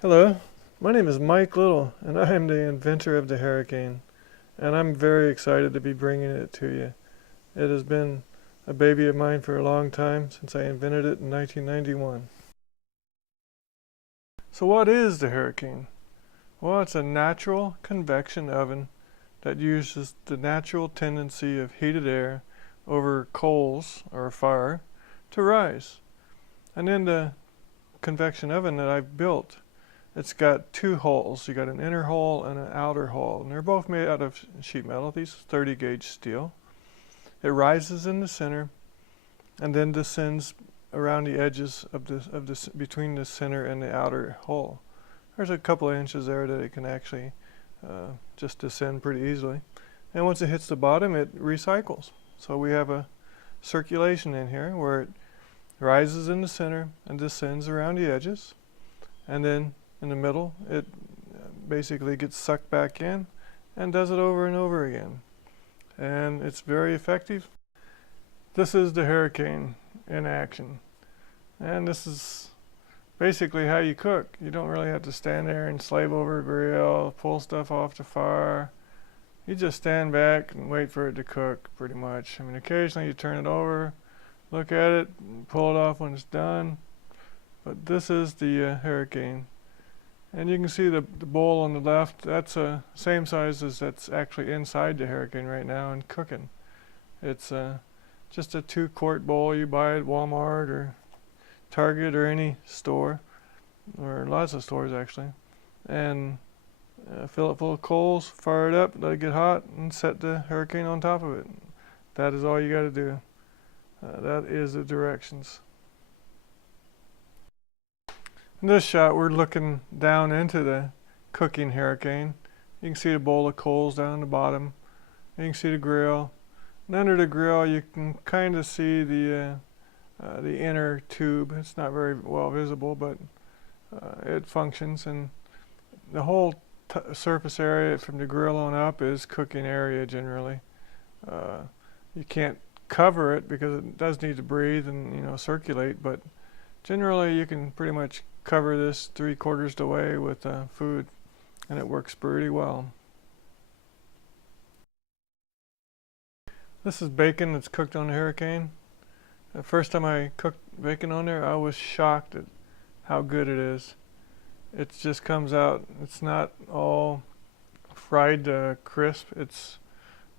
Hello, my name is Mike Little, and I am the inventor of the Hurricane, and I'm very excited to be bringing it to you. It has been a baby of mine for a long time, since I invented it in 1991. So what is the Hurricane? Well, it's a natural convection oven that uses the natural tendency of heated air over coals or fire to rise. And in the convection oven that I've built, it's got two holes. You got an inner hole and an outer hole, and they're both made out of sheet metal. These 30 gauge steel. It rises in the center and then descends around the edges of between the center and the outer hole. There's a couple of inches there that it can actually just descend pretty easily. And once it hits the bottom, it recycles. So we have a circulation in here where it rises in the center and descends around the edges, and then in the middle it basically gets sucked back in and does it over and over again, and it's very effective. This is the Hurricane in action, and this is basically how you cook. You don't really have to stand there and slave over a grill, pull stuff off the fire. You just stand back and wait for it to cook, pretty much. I mean, occasionally you turn it over, look at it, and pull it off when it's done. But this is the Hurricane. And you can see the bowl on the left. That's the same size as that's actually inside the Hurricane right now and cooking. It's just a 2-quart bowl you buy at Walmart or Target or any store, or lots of stores actually. And fill it full of coals, fire it up, let it get hot, and set the Hurricane on top of it. That is all you got to do. That is the directions. In this shot, we're looking down into the cooking Hurricane. You can see a bowl of coals down the bottom. You can see the grill. And under the grill, you can kind of see the inner tube. It's not very well visible, but it functions. And the whole surface area from the grill on up is cooking area generally. You can't cover it because it does need to breathe and circulate, but generally you can pretty much cover this 3/4 the way with food, and it works pretty well. This is bacon that's cooked on the Hurricane. The first time I cooked bacon on there, I was shocked at how good it is. It just comes out, it's not all fried to crisp. It's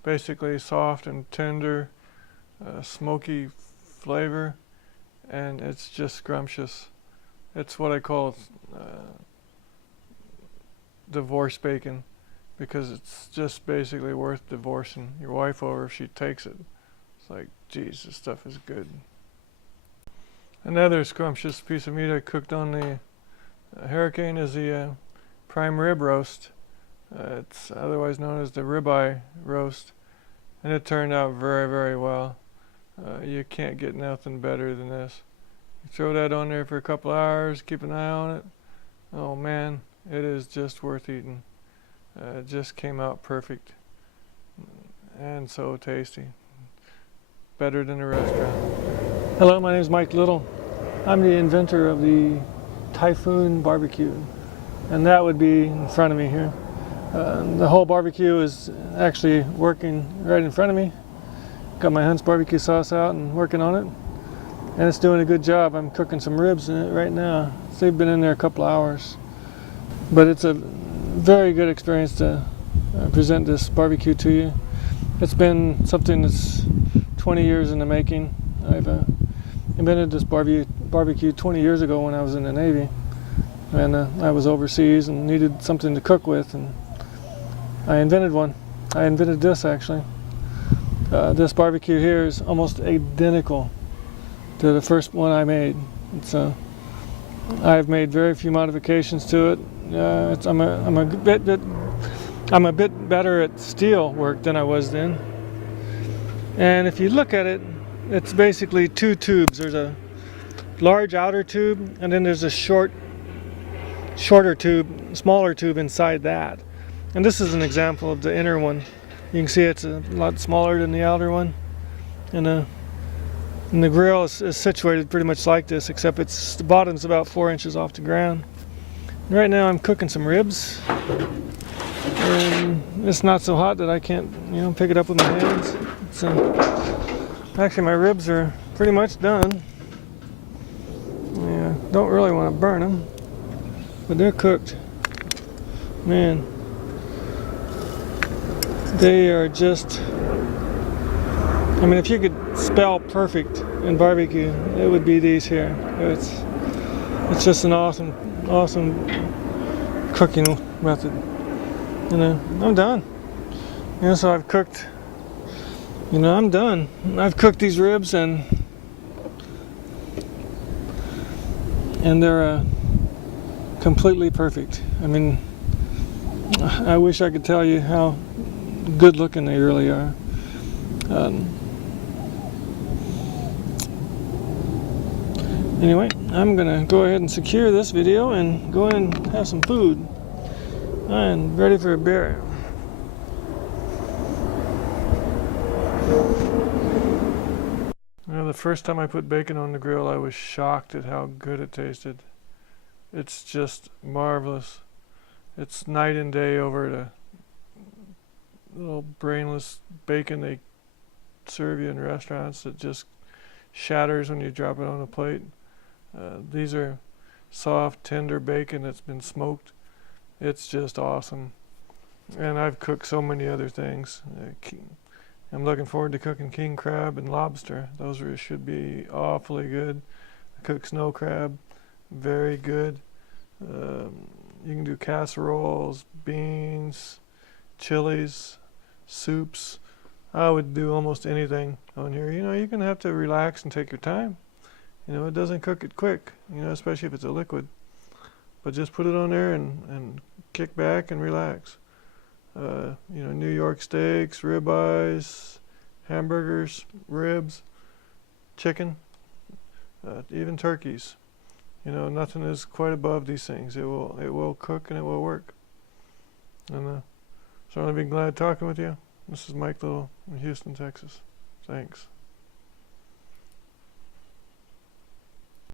basically soft and tender, smoky flavor, and it's just scrumptious. It's what I call divorce bacon, because it's just basically worth divorcing your wife over if she takes it. It's like, geez, this stuff is good. Another scrumptious piece of meat I cooked on the Hurricane is the prime rib roast. It's otherwise known as the ribeye roast, and it turned out very, very well. You can't get nothing better than this. You throw that on there for a couple hours, keep an eye on it. Oh man, it is just worth eating. It just came out perfect and so tasty. Better than a restaurant. Hello, my name is Mike Little. I'm the inventor of the Typhoon barbecue, and that would be in front of me here. The whole barbecue is actually working right in front of me. Got my Hunt's barbecue sauce out and working on it, and it's doing a good job. I'm cooking some ribs in it right now. So they've been in there a couple of hours, but it's a very good experience to present this barbecue to you. It's been something that's 20 years in the making. I've invented this barbecue 20 years ago when I was in the Navy, and I was overseas and needed something to cook with, and I invented one. I invented this actually. This barbecue here is almost identical to the first one I made. I've made very few modifications to it. I'm a bit better at steel work than I was then. And if you look at it, it's basically two tubes. There's a large outer tube, and then there's a shorter tube, smaller tube inside that. And this is an example of the inner one. You can see it's a lot smaller than the outer one, and the grill is situated pretty much like this, except the bottom's about 4 inches off the ground. Right now I'm cooking some ribs, and it's not so hot that I can't, pick it up with my hands. So actually my ribs are pretty much done. Yeah, don't really want to burn them, but they're cooked. Man, they are just, I mean, if you could spell perfect in barbecue, it would be these here. It's just an awesome cooking method. I'm done. So I've cooked, I'm done. I've cooked these ribs and they're completely perfect. I mean, I wish I could tell you how good looking they really are. Anyway, I'm gonna go ahead and secure this video and go in and have some food. I'm ready for a beer. The first time I put bacon on the grill, I was shocked at how good it tasted. It's just marvelous. It's night and day over the little brainless bacon they serve you in restaurants that just shatters when you drop it on a plate. These are soft, tender bacon that's been smoked. It's just awesome. And I've cooked so many other things. I'm looking forward to cooking king crab and lobster. Those should be awfully good. I cook snow crab, very good. You can do casseroles, beans, chilies, soups. I would do almost anything on here. You're going to have to relax and take your time. It doesn't cook it quick, especially if it's a liquid. But just put it on there and kick back and relax. New York steaks, ribeyes, hamburgers, ribs, chicken, even turkeys. Nothing is quite above these things. It will cook and it will work. And so I've been glad talking with you. This is Mike Little in Houston, Texas. Thanks.